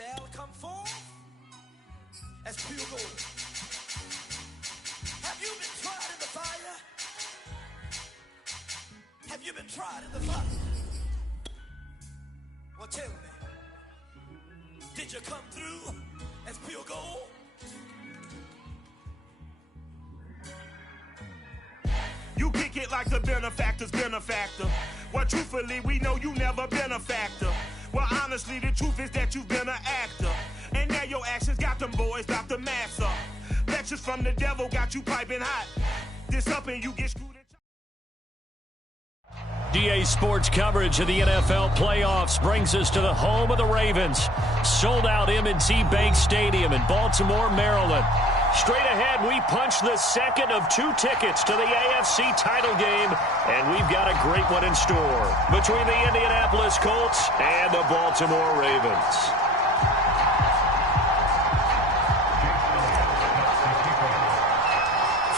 shall come forth as pure gold. Have you been tried in the fire? Have you been tried in the fire? Well, tell me, did you come through as pure gold? You kick it like the benefactor's benefactor. Well, truthfully, we know you never been a factor. Well, honestly, the truth is that you've been an actor. And now your actions got them boys about to mass up. Lectures from the devil got you piping hot. This up and you get screwed. DA Sports coverage of the NFL playoffs brings us to the home of the Ravens. Sold out M&T Bank Stadium in Baltimore, Maryland. Straight ahead, we punch the second of 2 tickets to the AFC title game, and we've got a great one in store between the Indianapolis Colts and the Baltimore Ravens.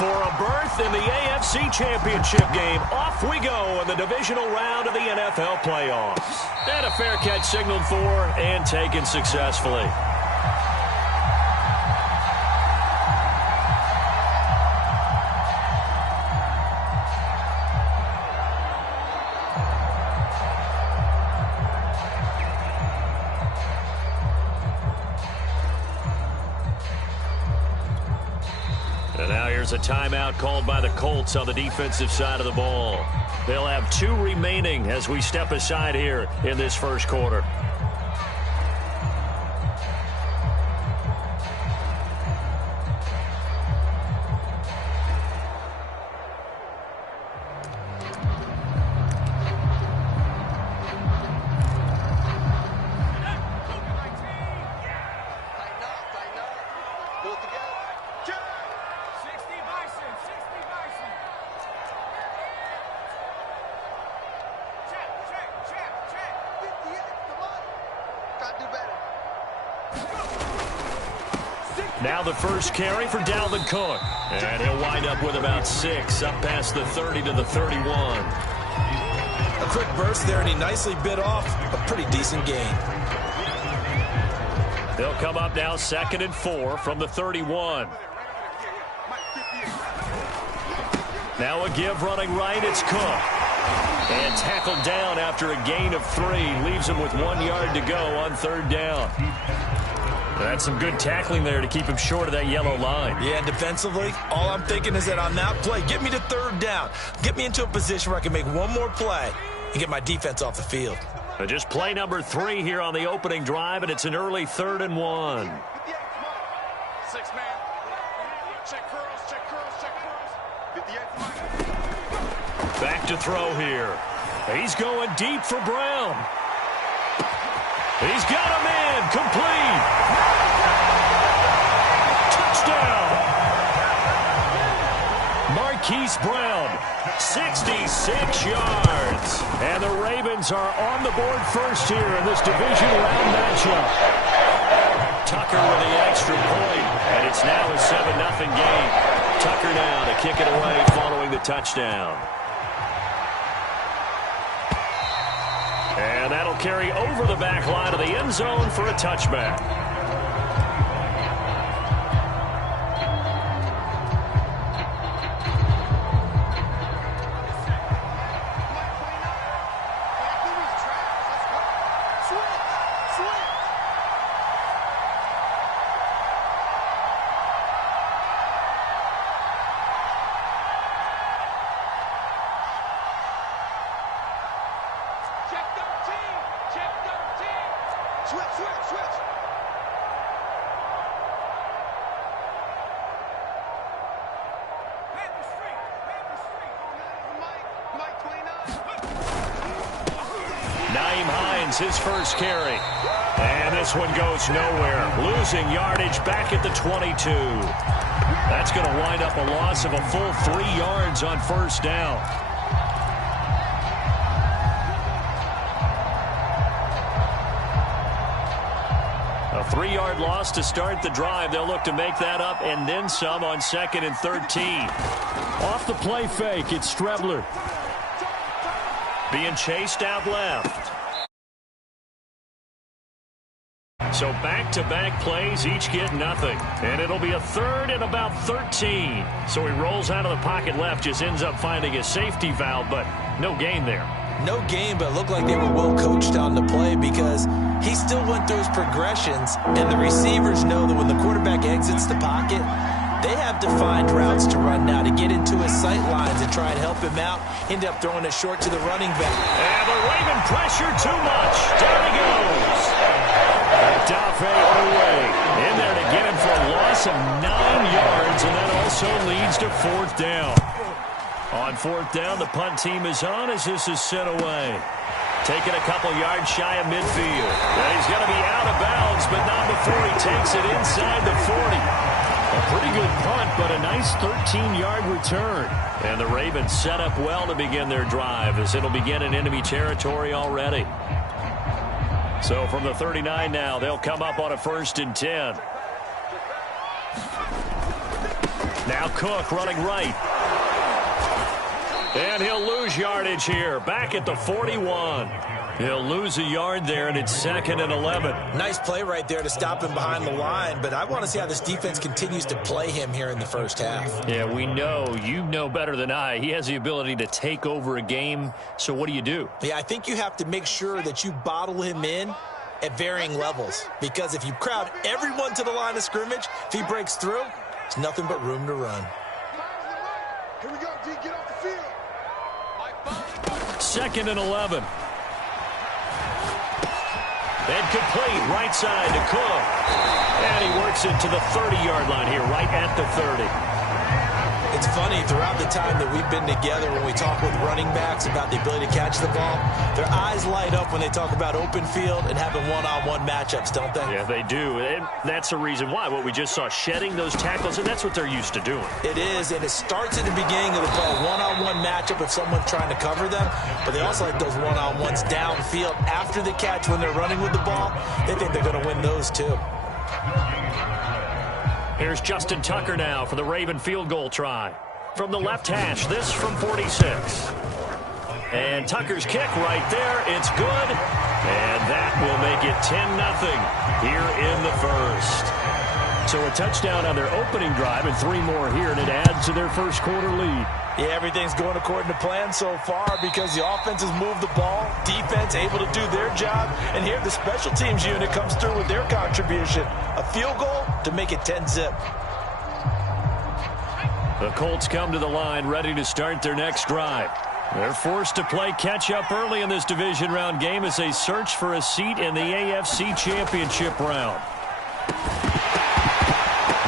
For a berth in the AFC Championship game, off we go in the divisional round of the NFL playoffs. And a fair catch signaled for and taken successfully. And now here's a timeout called by the Colts on the defensive side of the ball. They'll have 2 remaining as we step aside here in this first quarter. Now the first carry for Dalvin Cook. And he'll wind up with about 6, up past the 30 to the 31. A quick burst there, and he nicely bit off a pretty decent gain. They'll come up now 2nd and 4 from the 31. Now a give running right, it's Cook. And tackled down after a gain of 3. Leaves him with 1 yard to go on 3rd down. That's some good tackling there to keep him short of that yellow line. Yeah, defensively, all I'm thinking is that on that play, get me to 3rd down. Get me into a position where I can make one more play and get my defense off the field. But just play number 3 here on the opening drive, and it's an early 3rd and 1. 6-man. Check curls, check curls, check curls. Back to throw here. He's going deep for Brown. He's got him in. Complete. Touchdown. Marquise Brown, 66 yards. And the Ravens are on the board first here in this division round matchup. Tucker with the extra point, and it's now a 7-0 game. Tucker now to kick it away following the touchdown. And that'll carry over the back line of the end zone for a touchback. His first carry. And this one goes nowhere. Losing yardage back at the 22. That's going to wind up a loss of a full 3 yards on 1st down. A 3-yard loss to start the drive. They'll look to make that up and then some on 2nd and 13. Off the play fake, it's Strebler. Being chased out left. So back-to-back plays, each get nothing. And it'll be a third and about 13. So he rolls out of the pocket left, just ends up finding a safety valve, but no gain there. No gain, but it looked like they were well coached on the play because he still went through his progressions, and the receivers know that when the quarterback exits the pocket, they have to find routes to run now to get into his sight lines and try and help him out. End up throwing it short to the running back. And the Raven pressure too much. Down he goes. Dafe away. In there to get him for a loss of 9 yards, and that also leads to 4th down. On 4th down, the punt team is on as this is sent away. Taking a couple yards shy of midfield. And he's going to be out of bounds, but not before he takes it inside the 40. A pretty good punt, but a nice 13-yard return. And the Ravens set up well to begin their drive as it'll begin in enemy territory already. So from the 39 now, they'll come up on a 1st and 10. Now Cook running right. And he'll lose yardage here. Back at the 41. He'll lose a yard there, and it's 2nd and 11. Nice play right there to stop him behind the line, but I want to see how this defense continues to play him here in the first half. Yeah, we know. You know better than I. He has the ability to take over a game, so what do? Yeah, I think you have to make sure that you bottle him in at varying levels, because if you crowd everyone to the line of scrimmage, if he breaks through, there's nothing but room to run. Here we go, D, get off the field. 2nd and 11. And complete right side to Cook. And he works it to the 30-yard line here, right at the 30. It's funny, throughout the time that we've been together, when we talk with running backs about the ability to catch the ball, their eyes light up when they talk about open field and having one-on-one matchups, don't they? Yeah, they do. And that's the reason why. What we just saw, shedding those tackles, and that's what they're used to doing. It is, and it starts at the beginning of the play, one-on-one matchup if someone's trying to cover them, but they also like those one-on-ones downfield after the catch when they're running with the ball. They think they're going to win those too. Here's Justin Tucker now for the Raven field goal try. From the left hash, this from 46. And Tucker's kick right there. It's good. And that will make it 10-0 here in the first. So a touchdown on their opening drive and 3 more here, and it adds to their first quarter lead. Yeah, everything's going according to plan so far because the offense has moved the ball, defense able to do their job, and here the special teams unit comes through with their contribution. A field goal to make it 10-0. The Colts come to the line ready to start their next drive. They're forced to play catch-up early in this division round game as they search for a seat in the AFC Championship round.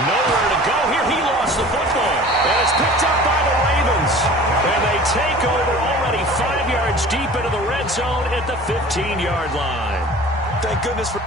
Nowhere to go here. He lost the football. And it's picked up by the Ravens. And they take over already 5 yards deep into the red zone at the 15-yard line. Thank goodness for...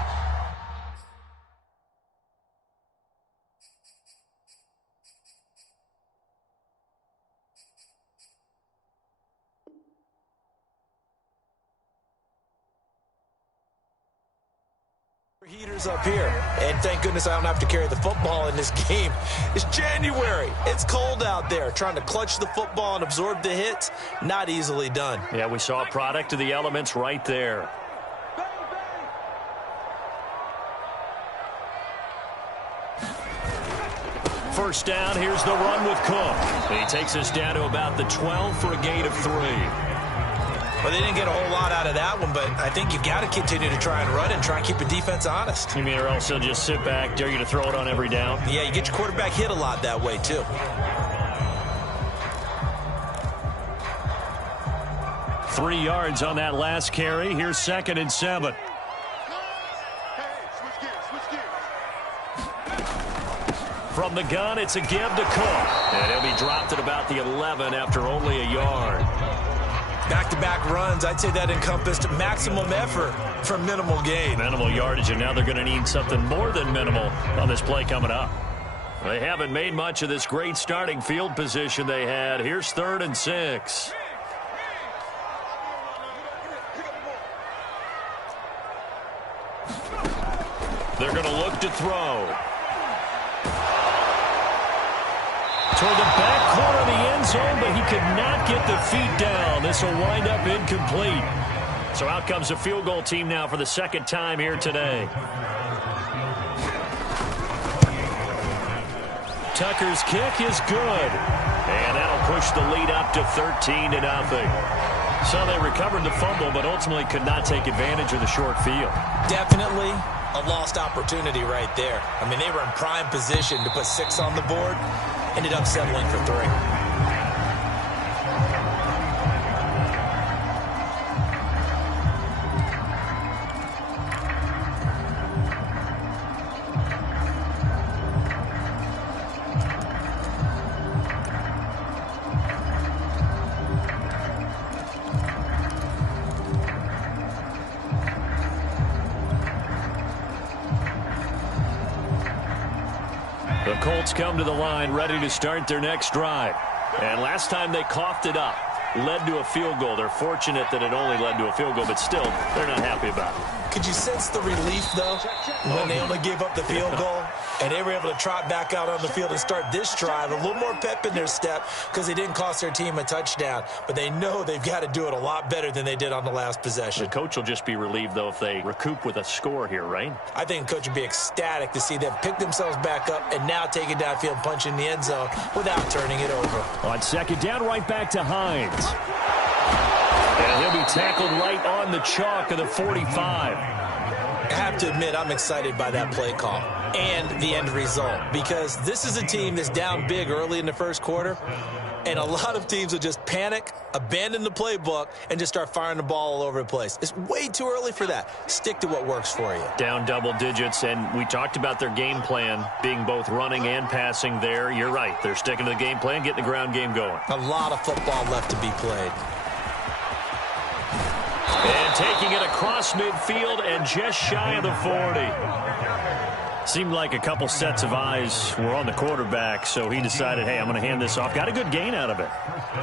heaters up here, and thank goodness I don't have to carry the football in this game. It's January. It's cold out there. Trying to clutch the football and absorb the hits, not easily done. Yeah, we saw a product of the elements right there. First down, here's the run with Cook. He takes us down to about the 12 for a gain of 3. Well, they didn't get a whole lot out of that one, but I think you've got to continue to try and run and try and keep the defense honest. You mean or else they'll just sit back, dare you to throw it on every down? Yeah, you get your quarterback hit a lot that way, too. Three yards on that last carry. Here's 2nd and 7. From the gun, it's a give to Cook. And he'll be dropped at about the 11 after only a yard. Back-to-back runs, I'd say that encompassed maximum effort for minimal gain. Minimal yardage, and now they're going to need something more than minimal on this play coming up. They haven't made much of this great starting field position they had. Here's 3rd and 6. They're going to look to throw. Toward the back corner of the end zone, but he could not get the feet down. This will wind up incomplete. So out comes the field goal team now for the 2nd time here today. Tucker's kick is good. And that'll push the lead up to 13-0. So they recovered the fumble, but ultimately could not take advantage of the short field. Definitely a lost opportunity right there. I mean, they were in prime position to put 6 on the board. Ended up settling for 3. The Colts come to the line ready to start their next drive. And last time they coughed it up, led to a field goal. They're fortunate that it only led to a field goal, but still, they're not happy about it. Could you sense the relief, though, when they only gave up the field goal? And they were able to trot back out on the field and start this drive. A little more pep in their step because they didn't cost their team a touchdown. But they know they've got to do it a lot better than they did on the last possession. The coach will just be relieved, though, if they recoup with a score here, right? I think the coach would be ecstatic to see them pick themselves back up and now take it downfield and punch in the end zone without turning it over. On second down, right back to Hines. And he'll be tackled right on the chalk of the 45. I have to admit, I'm excited by that play call and the end result because this is a team that's down big early in the first quarter, and a lot of teams will just panic, abandon the playbook, and just start firing the ball all over the place. It's way too early for that. Stick to what works for you. Down double digits, and we talked about their game plan being both running and passing there. You're right. They're sticking to the game plan, getting the ground game going. A lot of football left to be played. And taking it across midfield and just shy of the 40. Seemed like a couple sets of eyes were on the quarterback, so he decided, hey, I'm going to hand this off. Got a good gain out of it.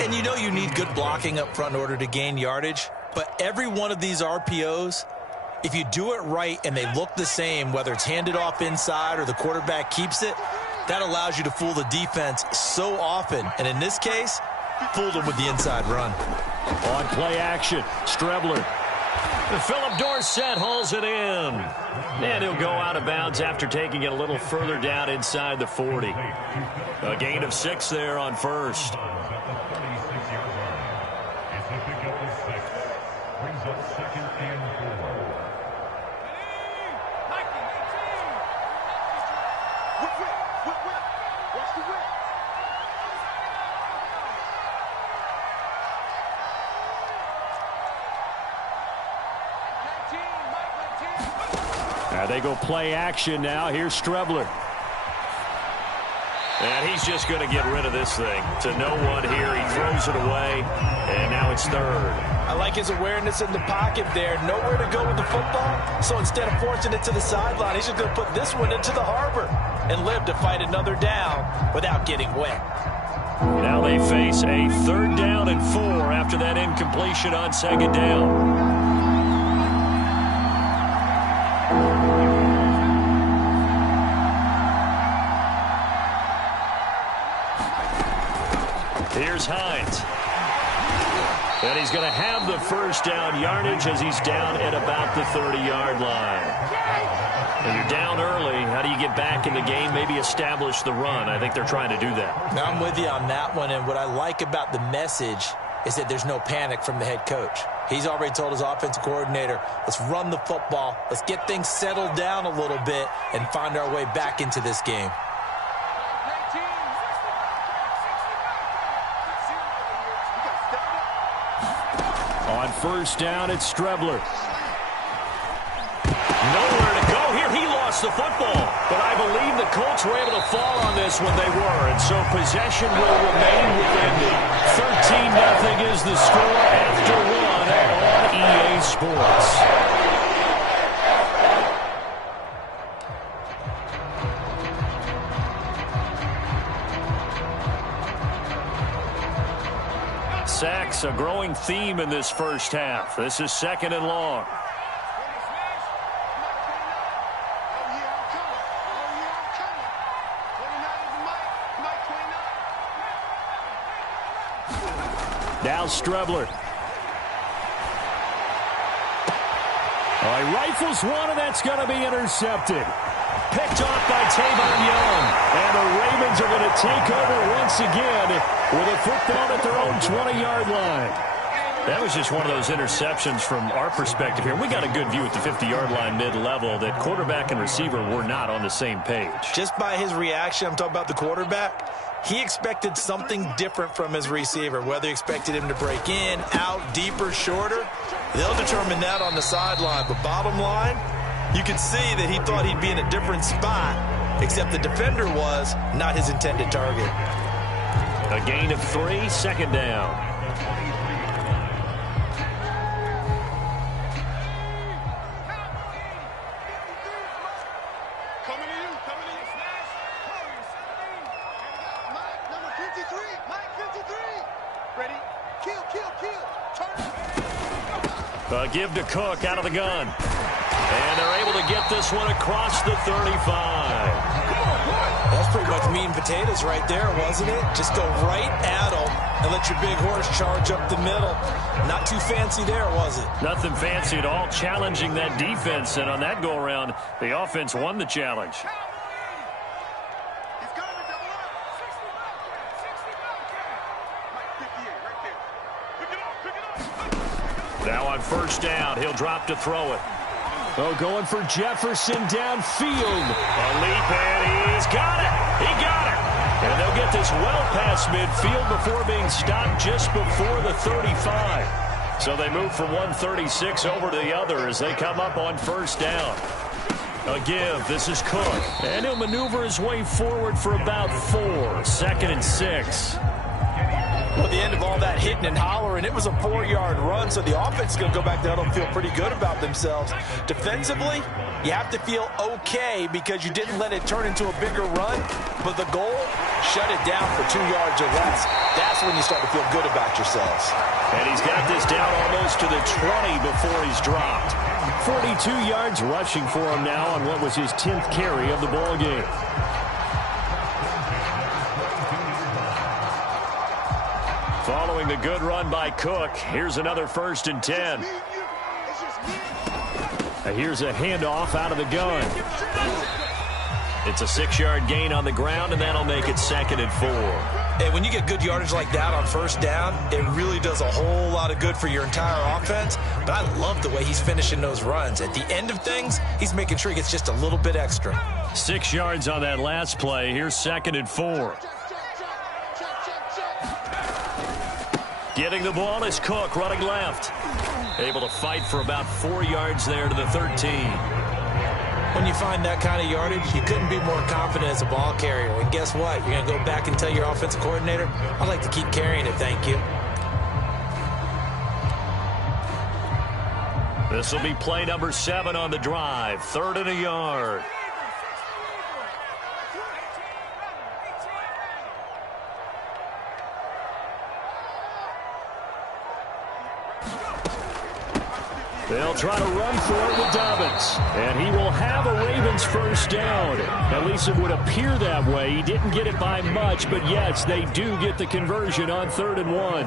And you know you need good blocking up front in order to gain yardage, but every one of these RPOs, if you do it right and they look the same, whether it's handed off inside or the quarterback keeps it, that allows you to fool the defense so often. And in this case, fooled them with the inside run. On play action, Strebler. Philip Dorsett hauls it in. And he'll go out of bounds after taking it a little further down inside the 40. A gain of 6 there on first. They go play action now. Here's Strebler. And he's just going to get rid of this thing. To no one here. He throws it away. And now it's third. I like his awareness in the pocket there. Nowhere to go with the football. So instead of forcing it to the sideline, he's just going to put this one into the harbor and live to fight another down without getting wet. Now they face a 3rd down and 4 after that incompletion on second down. Here's Hines. And he's going to have the first down yardage as he's down at about the 30-yard line. And you're down early. How do you get back in the game? Maybe establish the run. I think they're trying to do that. Now I'm with you on that one. And what I like about the message is that there's no panic from the head coach. He's already told his offensive coordinator, let's run the football. Let's get things settled down a little bit and find our way back into this game. On first down, it's Strebler. Nowhere to go here. He lost the football. But I believe the Colts were able to fall on this when they were. And so possession will remain with Indy. 13-0 is the score after one on EA Sports. Sacks, a growing theme in this first half. This is 2nd and long. Now Strebler. He rifles one, and that's going to be intercepted. Picked off by Tavon Young. And the Ravens are going to take over once again with a football at their own 20-yard line. That was just one of those interceptions from our perspective here. We got a good view at the 50-yard line mid-level that quarterback and receiver were not on the same page. Just by his reaction, I'm talking about the quarterback, he expected something different from his receiver, whether he expected him to break in, out, deeper, shorter. They'll determine that on the sideline. But bottom line, you can see that he thought he'd be in a different spot, except the defender was not his intended target. A gain of 3, second down. Give to Cook out of the gun. And they're able to get this one across the 35. That's pretty much meat and potatoes right there, wasn't it? Just go right at them and let your big horse charge up the middle. Not too fancy there, was it? Nothing fancy at all. Challenging that defense, and on that go-around, the offense won the challenge. Now on first down, he'll drop to throw it. Oh, going for Jefferson downfield. A leap, and he's got it. He got it. And they'll get this well past midfield before being stopped just before the 35. So they move from 136 over to the other as they come up on first down. A give. This is Cook. And he'll maneuver his way forward for about 4. Second and 6. Well, at the end of all that hitting and hollering, it was a 4-yard run, so the offense is going to go back there and feel pretty good about themselves. Defensively, you have to feel okay because you didn't let it turn into a bigger run, but the goal, shut it down for 2 yards or less. That's when you start to feel good about yourselves. And he's got this down almost to the 20 before he's dropped. 42 yards rushing for him now on what was his 10th carry of the ball game. Following the good run by Cook, here's another 1st and 10. Here's a handoff out of the gun. It's a 6-yard gain on the ground, and that'll make it 2nd and 4. Hey, when you get good yardage like that on first down, it really does a whole lot of good for your entire offense. But I love the way he's finishing those runs. At the end of things, he's making sure he gets just a little bit extra. 6 yards on that last play. Here's 2nd and 4. Getting the ball is Cook, running left. Able to fight for about 4 yards there to the 13. When you find that kind of yardage, you couldn't be more confident as a ball carrier. And guess what? You're going to go back and tell your offensive coordinator, I'd like to keep carrying it, thank you. This will be play number 7 on the drive. 3rd and a yard. They'll try to run for it with Dobbins. And he will have a Ravens first down. At least it would appear that way. He didn't get it by much, but yes, they do get the conversion on 3rd and 1.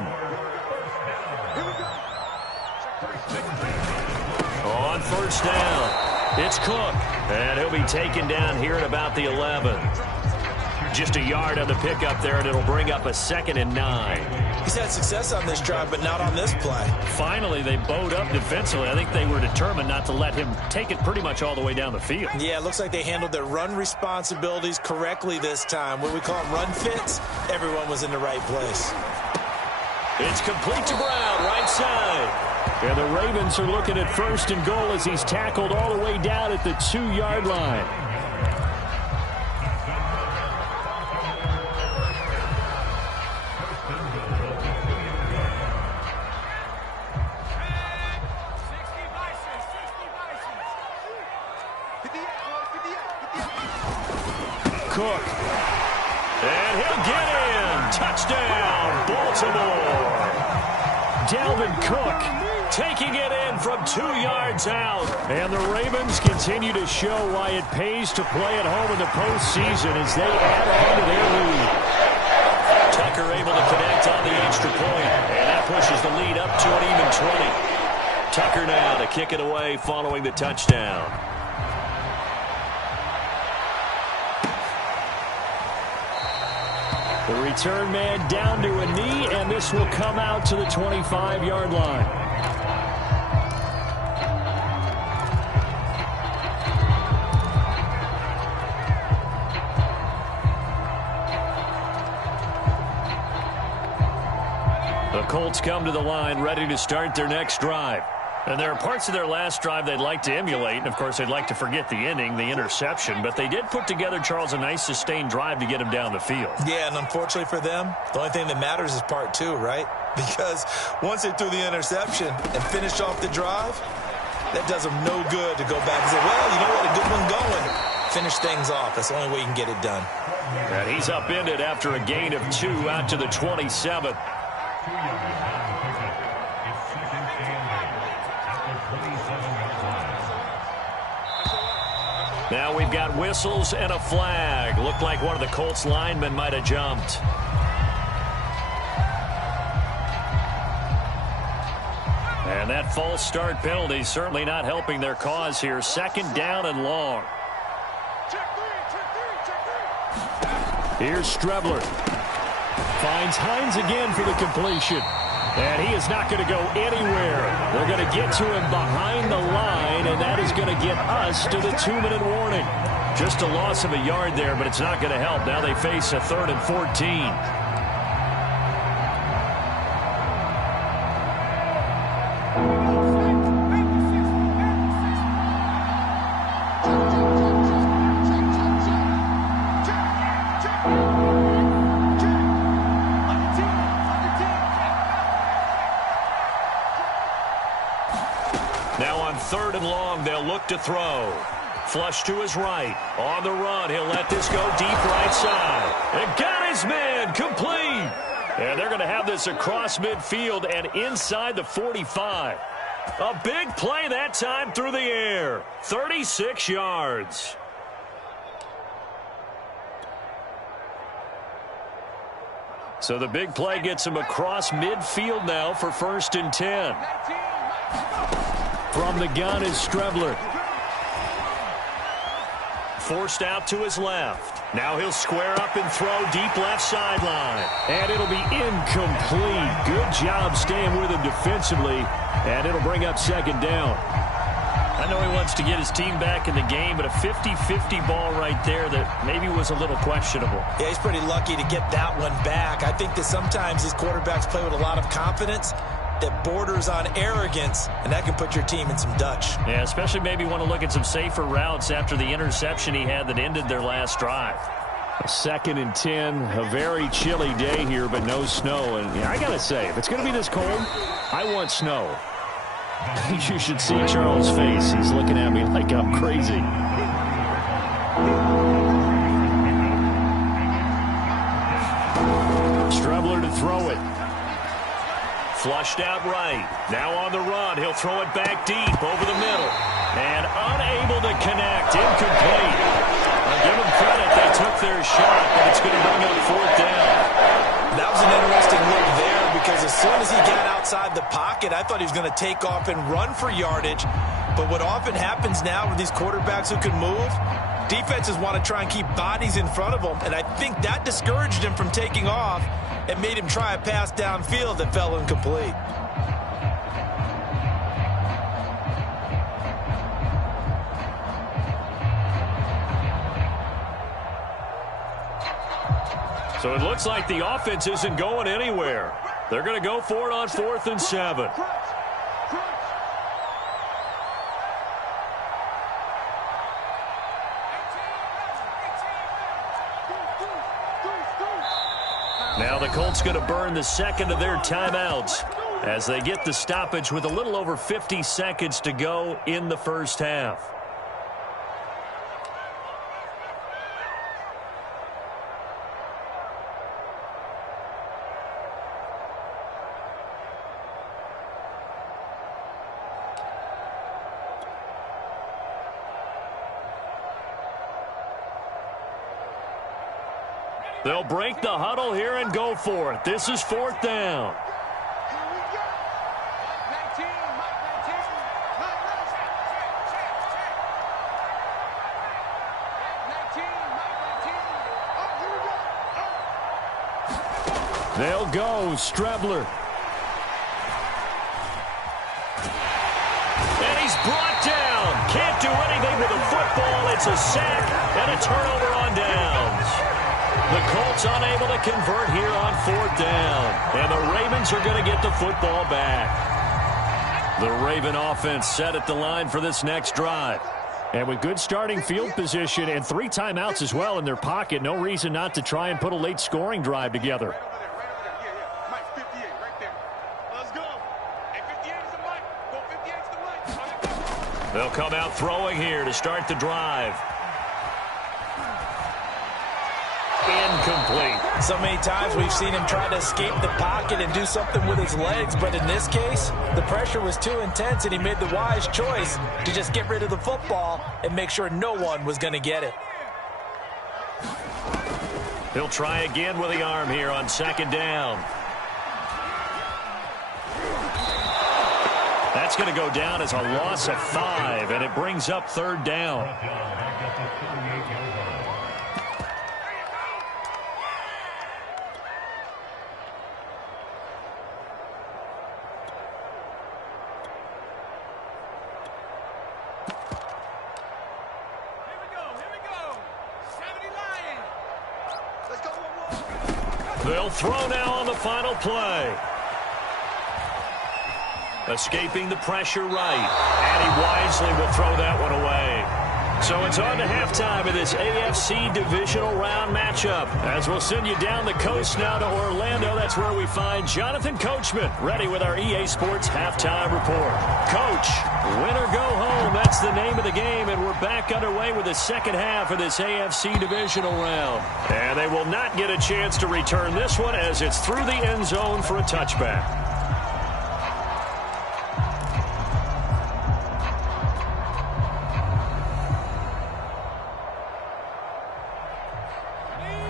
On first down, it's Cook. And he'll be taken down here at about the 11. Just a yard on the pickup there, and it'll bring up a 2nd and 9. He's had success on this drive, but not on this play. Finally, they bowed up defensively. I think they were determined not to let him take it pretty much all the way down the field. Yeah, it looks like they handled their run responsibilities correctly this time. What we call them run fits, everyone was in the right place. It's complete to Brown, right side. And the Ravens are looking at 1st and goal as he's tackled all the way down at the 2-yard line. Cook. And he'll get in. Touchdown, Baltimore. Dalvin Cook taking it in from 2 yards out. And the Ravens continue to show why it pays to play at home in the postseason as they add on to their lead. Tucker able to connect on the extra point. And that pushes the lead up to an even 20. Tucker now to kick it away following the touchdown. The return man down to a knee, and this will come out to the 25-yard line. The Colts come to the line ready to start their next drive. And there are parts of their last drive they'd like to emulate. And, of course, they'd like to forget the inning, the interception. But they did put together, Charles, a nice sustained drive to get him down the field. Yeah, and unfortunately for them, the only thing that matters is part two, right? Because once they threw the interception and finished off the drive, that does them no good to go back and say, well, you know what, a good one going. Finish things off. That's the only way you can get it done. And he's upended after a gain of 2 out to the 27. Now we've got whistles and a flag. Looked like one of the Colts linemen might have jumped. And that false start penalty certainly not helping their cause here. 2nd down and long. Here's Strebler. Finds Hines again for the completion. And he is not going to go anywhere. They're going to get to him behind the line, and that is going to get us to the 2-minute warning. Just a loss of a yard there, but it's not going to help. Now they face a 3rd and 14. To throw. Flush to his right. On the run. He'll let this go deep right side. And got his man complete. And they're going to have this across midfield and inside the 45. A big play that time through the air. 36 yards. So the big play gets him across midfield now for 1st and 10. From the gun is Strebler. Forced out to his left. Now he'll square up and throw deep left sideline. And it'll be incomplete. Good job staying with him defensively. And it'll bring up 2nd down. I know he wants to get his team back in the game, but a 50-50 ball right there that maybe was a little questionable. Yeah, he's pretty lucky to get that one back. I think that sometimes these quarterbacks play with a lot of confidence that borders on arrogance, and that can put your team in some Dutch. Yeah, especially maybe want to look at some safer routes after the interception he had that ended their last drive. 2nd and 10, a very chilly day here, but no snow. And yeah, I got to say, if it's going to be this cold, I want snow. You should see Charles' face. He's looking at me like I'm crazy. Strebler to throw it. Flushed out right. Now on the run. He'll throw it back deep over the middle. And unable to connect. Incomplete. I'll give them credit. They took their shot, but it's going to bring up 4th down. That was an interesting look there because as soon as he got outside the pocket, I thought he was going to take off and run for yardage. But what often happens now with these quarterbacks who can move, defenses want to try and keep bodies in front of them. And I think that discouraged him from taking off and made him try a pass downfield that fell incomplete. So it looks like the offense isn't going anywhere. They're going to go for it on 4th and 7. Now the Colts going to burn the 2nd of their timeouts as they get the stoppage with a little over 50 seconds to go in the first half. They'll break the huddle here and go for it. This is 4th down. They'll go. Strebler. And he's brought down. Can't do anything with the football. It's a sack and a turnover on downs. The Colts unable to convert here on 4th down. And the Ravens are going to get the football back. The Raven offense set at the line for this next drive. And with good starting field position and 3 timeouts as well in their pocket, no reason not to try and put a late scoring drive together. They'll come out throwing here to start the drive. Incomplete. So many times we've seen him try to escape the pocket and do something with his legs, but in this case, the pressure was too intense and he made the wise choice to just get rid of the football and make sure no one was going to get it. He'll try again with the arm here on 2nd down. That's going to go down as a loss of 5, and it brings up 3rd down. They'll throw now on the final play. Escaping the pressure right. And he wisely will throw that one away. So it's on to halftime of this AFC divisional round matchup. As we'll send you down the coast now to Orlando, that's where we find Jonathan Coachman, ready with our EA Sports halftime report. Coach, win or go home, that's the name of the game, and we're back underway with the second half of this AFC divisional round. And they will not get a chance to return this one as it's through the end zone for a touchback.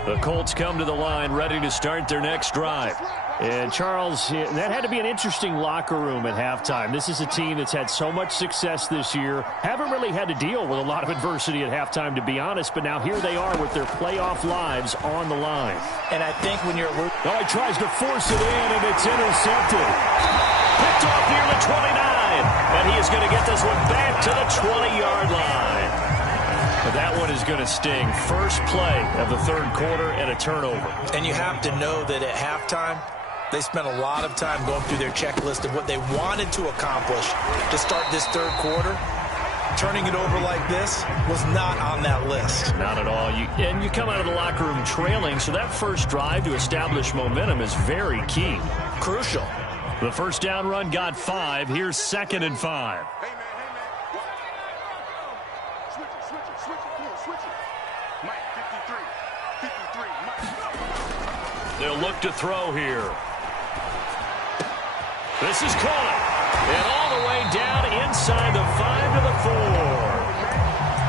The Colts come to the line ready to start their next drive. And, Charles, that had to be an interesting locker room at halftime. This is a team that's had so much success this year. Haven't really had to deal with a lot of adversity at halftime, to be honest. But now here they are with their playoff lives on the line. And I think when you're... Oh, he tries to force it in, and it's intercepted. Picked off near the 29. And he is going to get this one back to the 20-yard line. But that one is going to sting. First play of the 3rd quarter and a turnover. And you have to know that at halftime, they spent a lot of time going through their checklist of what they wanted to accomplish to start this 3rd quarter. Turning it over like this was not on that list. Not at all. And you come out of the locker room trailing, so that first drive to establish momentum is very key. Crucial. The first down run got 5. Here's 2nd and 5. They'll look to throw here. This is caught. And all the way down inside the 5 to the 4.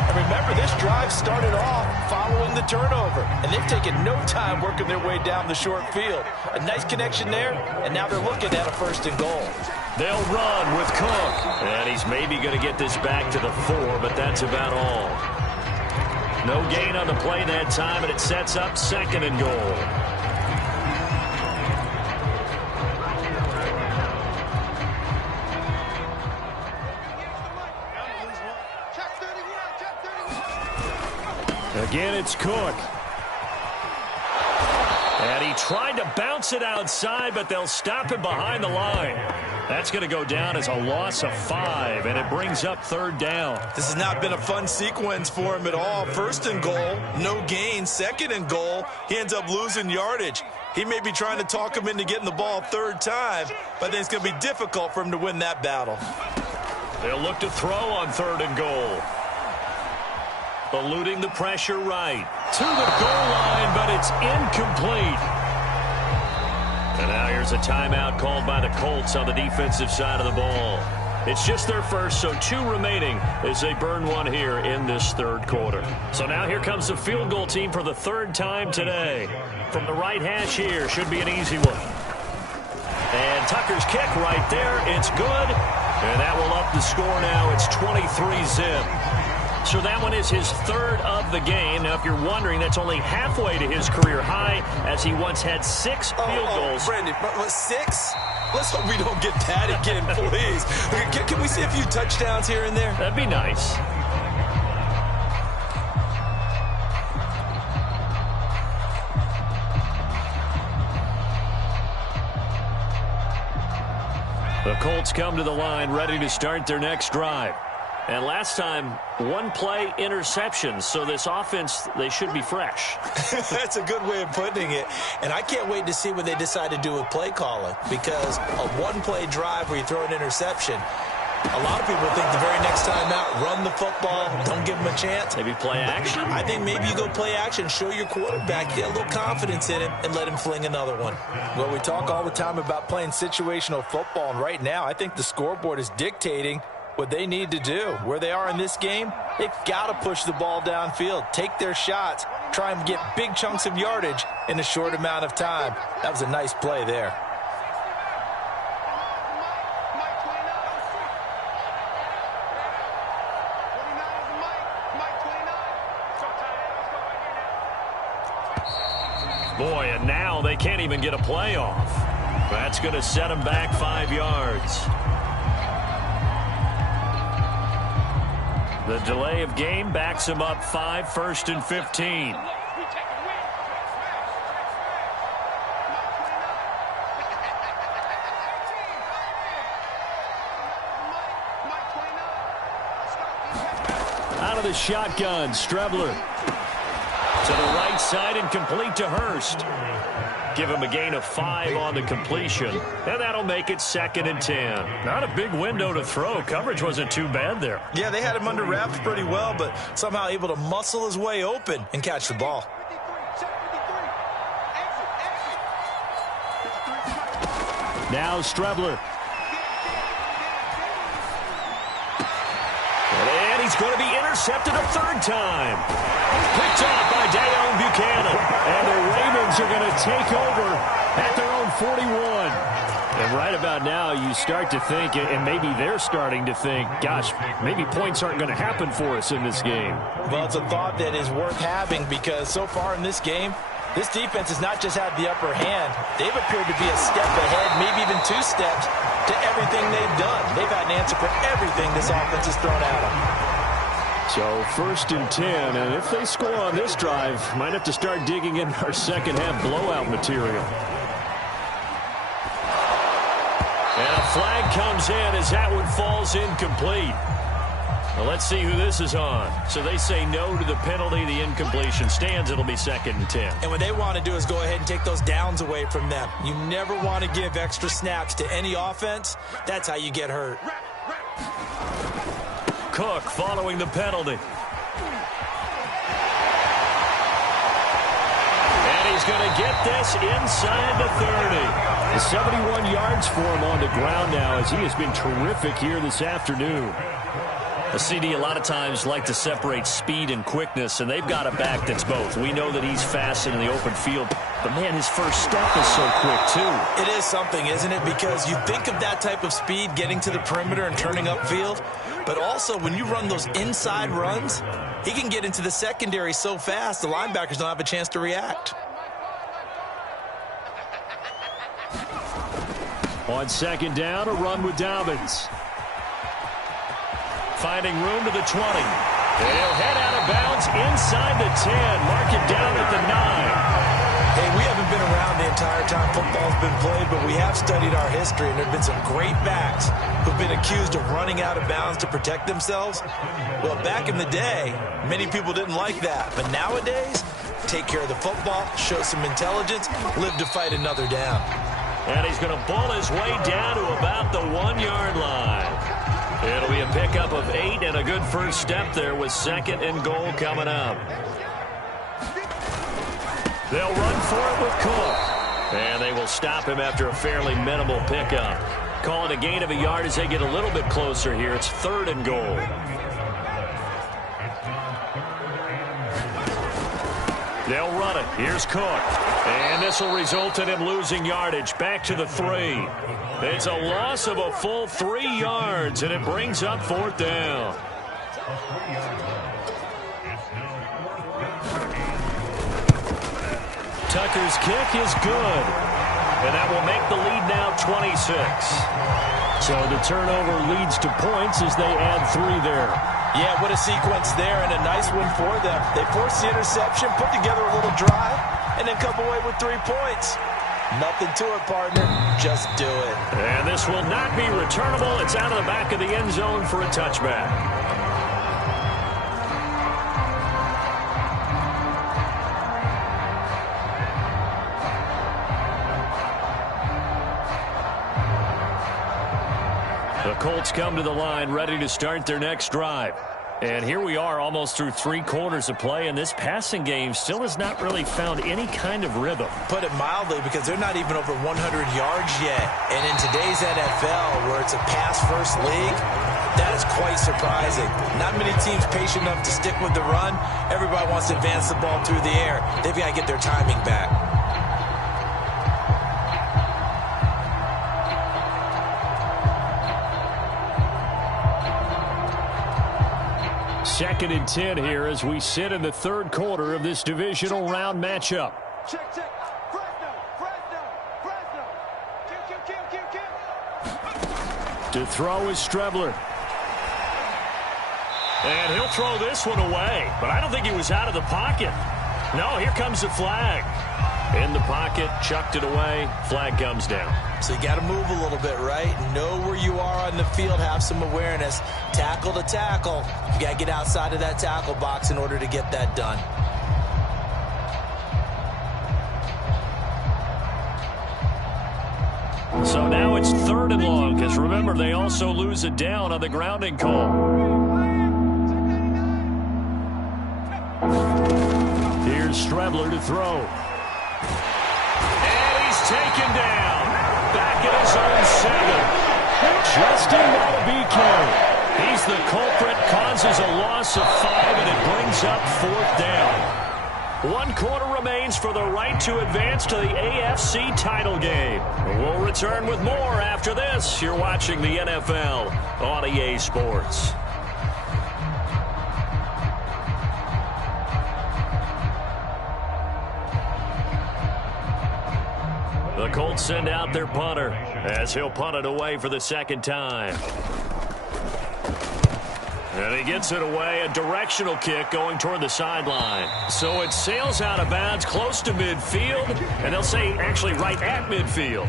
And remember, this drive started off following the turnover. And they've taken no time working their way down the short field. A nice connection there, and now they're looking at a 1st and goal. They'll run with Cook. And he's maybe going to get this back to the 4, but that's about all. No gain on the play that time, and it sets up 2nd and goal. Again, it's Cook. And he tried to bounce it outside, but they'll stop him behind the line. That's going to go down as a loss of 5, and it brings up 3rd down. This has not been a fun sequence for him at all. 1st and goal, no gain. 2nd and goal, he ends up losing yardage. He may be trying to talk him into getting the ball 3rd time, but I think it's going to be difficult for him to win that battle. They'll look to throw on 3rd and goal. Eluding the pressure right. To the goal line, but it's incomplete. And now here's a timeout called by the Colts on the defensive side of the ball. It's just their first, so 2 remaining as they burn one here in this 3rd quarter. So now here comes the field goal team for the 3rd time today. From the right hash here, should be an easy one. And Tucker's kick right there, it's good. And that will up the score now. It's 23-zip. So that one is his 3rd of the game. Now, if you're wondering, that's only halfway to his career high, as he once had 6 field goals. Brandon, 6? Let's hope we don't get that again, please. Can we see a few touchdowns here and there? That'd be nice. The Colts come to the line, ready to start their next drive. And last time, 1-play interception. So this offense, they should be fresh. That's a good way of putting it. And I can't wait to see what they decide to do with play calling. Because a 1-play drive where you throw an interception, a lot of people think the very next time out, run the football, don't give them a chance. Maybe play action? I think maybe you go play action, show your quarterback, get a little confidence in him, and let him fling another one. Well, we talk all the time about playing situational football, and right now I think the scoreboard is dictating what they need to do. Where they are in this game, they've got to push the ball downfield, take their shots, try and get big chunks of yardage in a short amount of time. That was a nice play there. Boy, and now they can't even get a play off. That's going to set them back 5 yards. The delay of game backs him up 5, 1st and 15. Out of the shotgun, Strebler. To the right side and complete to Hurst. Give him a gain of 5 on the completion. And that'll make it 2nd and 10. Not a big window to throw. Coverage wasn't too bad there. Yeah, they had him under wraps pretty well, but somehow able to muscle his way open and catch the ball. Now Strebler. And he's going to be intercepted a 3rd time. Picked off by Dayon Buchanan. And the Ravens are going to take over at their own 41. And right about now, you start to think, and maybe they're starting to think, gosh, maybe points aren't going to happen for us in this game. Well, it's a thought that is worth having because so far in this game, this defense has not just had the upper hand. They've appeared to be a step ahead, maybe even 2 steps to everything they've done. They've had an answer for everything this offense has thrown at them. So 1st and 10, and if they score on this drive, might have to start digging in our second-half blowout material. And a flag comes in as that one falls incomplete. Well, let's see who this is on. So they say no to the penalty. The incompletion stands. It'll be 2nd and 10. And what they want to do is go ahead and take those downs away from them. You never want to give extra snaps to any offense. That's how you get hurt. Cook following the penalty. And he's going to get this inside the 30. 71 yards for him on the ground now as he has been terrific here this afternoon. A CD a lot of times like to separate speed and quickness, and they've got a back that's both. We know that he's fast in the open field, but, man, his first step is so quick, too. It is something, isn't it? Because you think of that type of speed getting to the perimeter and turning upfield, but also when you run those inside runs, he can get into the secondary so fast the linebackers don't have a chance to react. On 2nd down, a run with Dobbins. Finding room to the 20. They'll head out of bounds inside the 10. Mark it down at the 9. Hey, we haven't been around the entire time football's been played, but we have studied our history, and there have been some great backs who've been accused of running out of bounds to protect themselves. Well, back in the day, many people didn't like that. But nowadays, take care of the football, show some intelligence, live to fight another down. And he's going to bull his way down to about the 1-yard line. It'll be a pickup of 8 and a good first step there with 2nd and goal coming up. They'll run for it with Cook. And they will stop him after a fairly minimal pickup. Call it a gain of a yard as they get a little bit closer here. It's 3rd and goal. They'll run it. Here's Cook. And this will result in him losing yardage. Back to the 3. It's a loss of a full 3 yards, and it brings up 4th down. Tucker's kick is good. And that will make the lead now 26. So the turnover leads to points as they add 3 there. Yeah, what a sequence there, and a nice one for them. They forced the interception, put together a little drive, and then come away with 3 points. Nothing to it, partner. Just do it. And this will not be returnable. It's out of the back of the end zone for a touchback. The Colts come to the line ready to start their next drive. And here we are almost through 3 quarters of play, and this passing game still has not really found any kind of rhythm. Put it mildly, because they're not even over 100 yards yet. And in today's NFL, where it's a pass-first league, that is quite surprising. Not many teams patient enough to stick with the run. Everybody wants to advance the ball through the air. They've got to get their timing back. Second and 10 here as we sit in the 3rd quarter of this divisional round matchup. Check. Fresno. To throw is Strebler. And he'll throw this one away. But I don't think he was out of the pocket. No, here comes the flag. In the pocket, chucked it away. Flag comes down. So you got to move a little bit, right? Know where you are on the field, have some awareness. Tackle to tackle. You got to get outside of that tackle box in order to get that done. So now it's 3rd and long, because remember, they also lose it down on the grounding call. Here's Strebler to throw. And he's taken down. Back at his own 7. Justin Matabike. He's the culprit, causes a loss of 5, and it brings up 4th down. 1 quarter remains for the right to advance to the AFC title game. We'll return with more after this. You're watching the NFL on EA Sports. The Colts send out their punter as he'll punt it away for the 2nd time. And he gets it away, a directional kick going toward the sideline. So it sails out of bounds close to midfield, and they'll say actually right at midfield.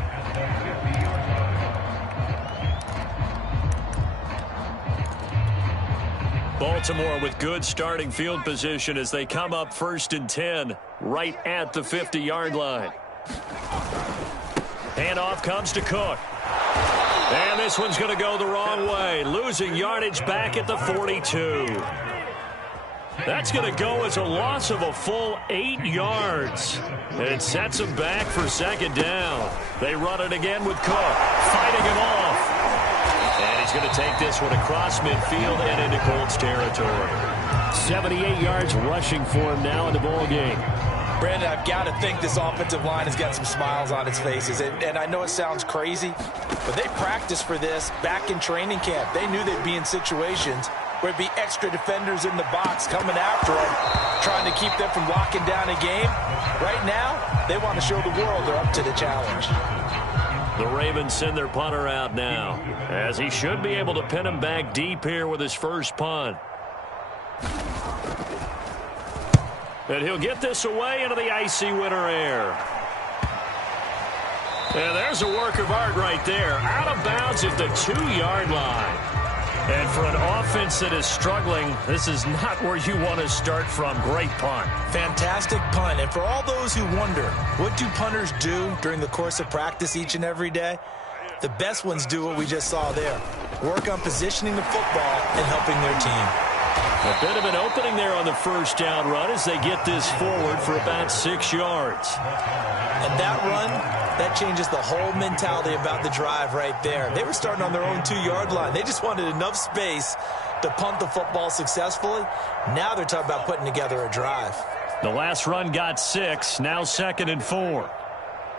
Baltimore with good starting field position as they come up 1st and 10 right at the 50-yard line. Handoff comes to Cook. And this one's going to go the wrong way. Losing yardage back at the 42. That's going to go as a loss of a full 8 yards. It sets them back for 2nd down. They run it again with Cook, fighting him off. And he's going to take this one across midfield and into Colts territory. 78 yards rushing for him now in the ball game. Brandon, I've got to think this offensive line has got some smiles on its faces. And I know it sounds crazy, but they practiced for this back in training camp. They knew they'd be in situations where it'd be extra defenders in the box coming after them, trying to keep them from locking down a game. Right now, they want to show the world they're up to the challenge. The Ravens send their punter out now, as he should be able to pin him back deep here with his first punt. And he'll get this away into the icy winter air. And there's a work of art right there. Out of bounds at the 2-yard line. And for an offense that is struggling, this is not where you want to start from. Great punt. Fantastic punt. And for all those who wonder, what do punters do during the course of practice each and every day? The best ones do what we just saw there. Work on positioning the football and helping their team. A bit of an opening there on the first down run as they get this forward for about 6 yards. And that run, that changes the whole mentality about the drive right there. They were starting on their own 2-yard line. They just wanted enough space to punt the football successfully. Now they're talking about putting together a drive. The last run got 6, now 2nd and 4.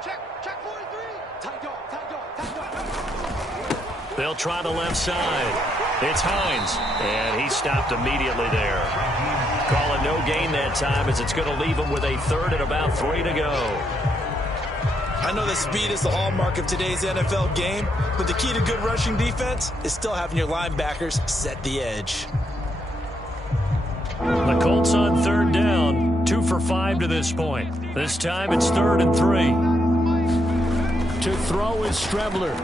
Check 43. Tight dog. They'll try the left side. It's Hines, and he stopped immediately there. Call a no gain that time, as it's going to leave them with a third and about 3 to go. I know that speed is the hallmark of today's NFL game, but the key to good rushing defense is still having your linebackers set the edge. The Colts on third down, 2 for 5 to this point. This time it's 3rd and 3. To throw is Strebler.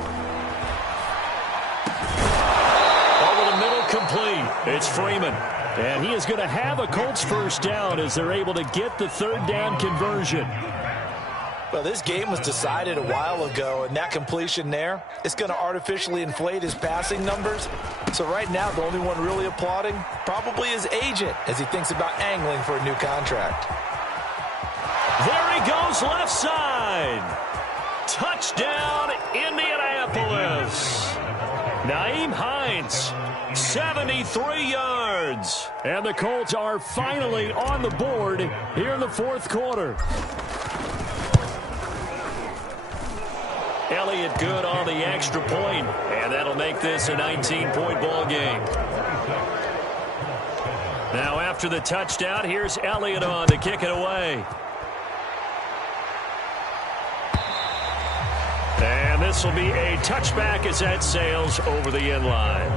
Over the middle, complete. It's Freeman. And he is going to have a Colts first down as they're able to get the 3rd down conversion. Well, this game was decided a while ago, and that completion there, it's going to artificially inflate his passing numbers. So right now, the only one really applauding probably his agent as he thinks about angling for a new contract. There he goes, left side. Touchdown, Indianapolis. Nyheim Hines, 73 yards. And the Colts are finally on the board here in the 4th quarter. Elliott good on the extra point, and that'll make this a 19-point ball game. Now after the touchdown, here's Elliott on to kick it away. And this will be a touchback as that sails over the end line.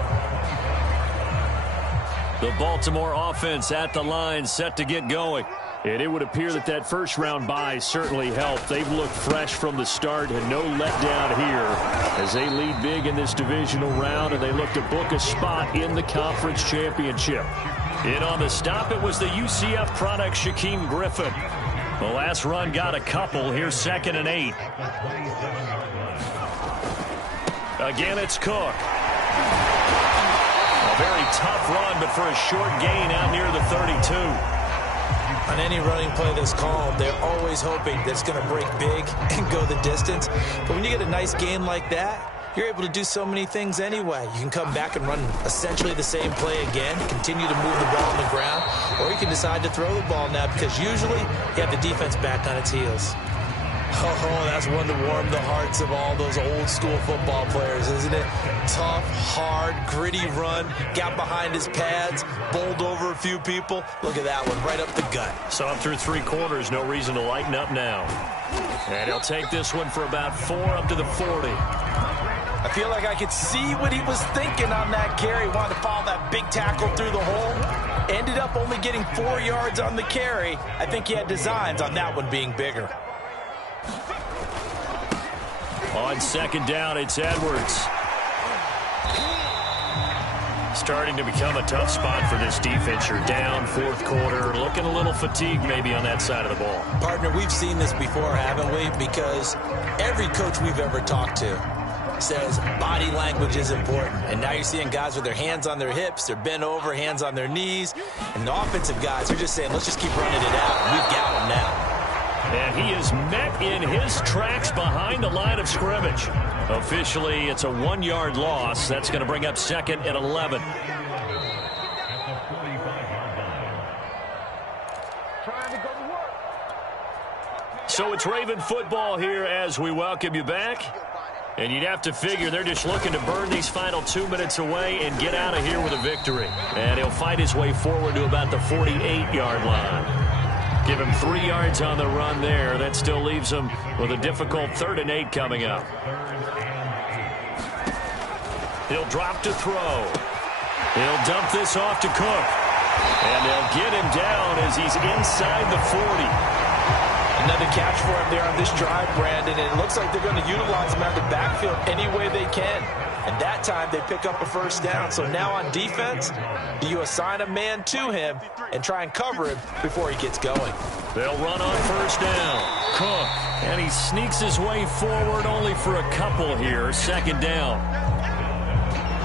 The Baltimore offense at the line, set to get going. And it would appear that that first-round bye certainly helped. They've looked fresh from the start and no letdown here as they lead big in this divisional round, and they look to book a spot in the conference championship. In on the stop, it was the UCF product, Shaquem Griffin. The last run got a couple. Here's 2nd and 8. Again, it's Cook. A very tough run, but for a short gain out near the 32. On any running play that's called, they're always hoping that it's going to break big and go the distance. But when you get a nice gain like that, you're able to do so many things anyway. You can come back and run essentially the same play again, continue to move the ball on the ground, or you can decide to throw the ball now because usually you have the defense back on its heels. Oh, that's one to warm the hearts of all those old-school football players, isn't it? Tough, hard, gritty run, got behind his pads, bowled over a few people. Look at that one, right up the gut. So up through 3 quarters, no reason to lighten up now. And he'll take this one for about 4 up to the 40. I feel like I could see what he was thinking on that carry. Wanted to follow that big tackle through the hole. Ended up only getting 4 yards on the carry. I think he had designs on that one being bigger. On 2nd down, it's Edwards. Starting to become a tough spot for this defense. You're down 4th quarter, looking a little fatigued maybe on that side of the ball. Partner, we've seen this before, haven't we? Because every coach we've ever talked to says body language is important. And now you're seeing guys with their hands on their hips, they're bent over, hands on their knees. And the offensive guys are just saying, let's just keep running it out. We've got them now. And he is met in his tracks behind the line of scrimmage. Officially, it's a 1-yard loss. That's going to bring up 2nd and 11. So it's Raven football here as we welcome you back. And you'd have to figure they're just looking to burn these final 2 minutes away and get out of here with a victory. And he'll fight his way forward to about the 48-yard line. Give him 3 yards on the run there. That still leaves him with a difficult 3rd and 8 coming up. He'll drop to throw. He'll dump this off to Cook. And they'll get him down as he's inside the 40. Another catch for him there on this drive, Brandon, and it looks like they're going to utilize him out of the backfield any way they can. And that time they pick up a first down. So now on defense, you assign a man to him and try and cover him before he gets going. They'll run on first down. Cook, and he sneaks his way forward only for a couple here. 2nd down.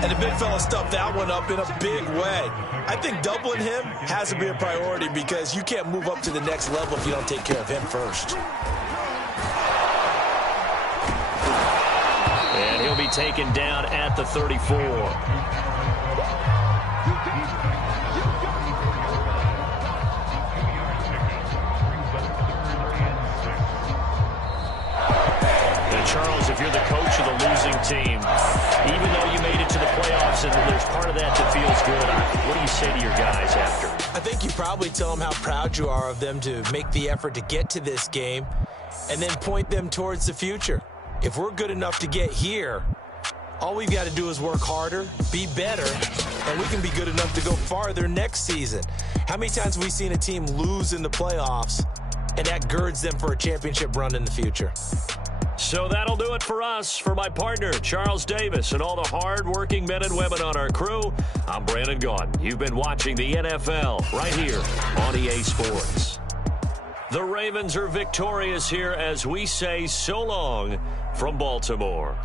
And the big fella stuffed that one up in a big way. I think doubling him has to be a priority because you can't move up to the next level if you don't take care of him first. And he'll be taken down at the 34. Charles, if you're the coach of the losing team, even though you made it to the playoffs and there's part of that that feels good, what do you say to your guys after? I think you probably tell them how proud you are of them to make the effort to get to this game and then point them towards the future. If we're good enough to get here, all we've got to do is work harder, be better, and we can be good enough to go farther next season. How many times have we seen a team lose in the playoffs, and that girds them for a championship run in the future? So that'll do it for us. For my partner, Charles Davis, and all the hard-working men and women on our crew, I'm Brandon Gaudin. You've been watching the NFL right here on EA Sports. The Ravens are victorious here as we say so long from Baltimore.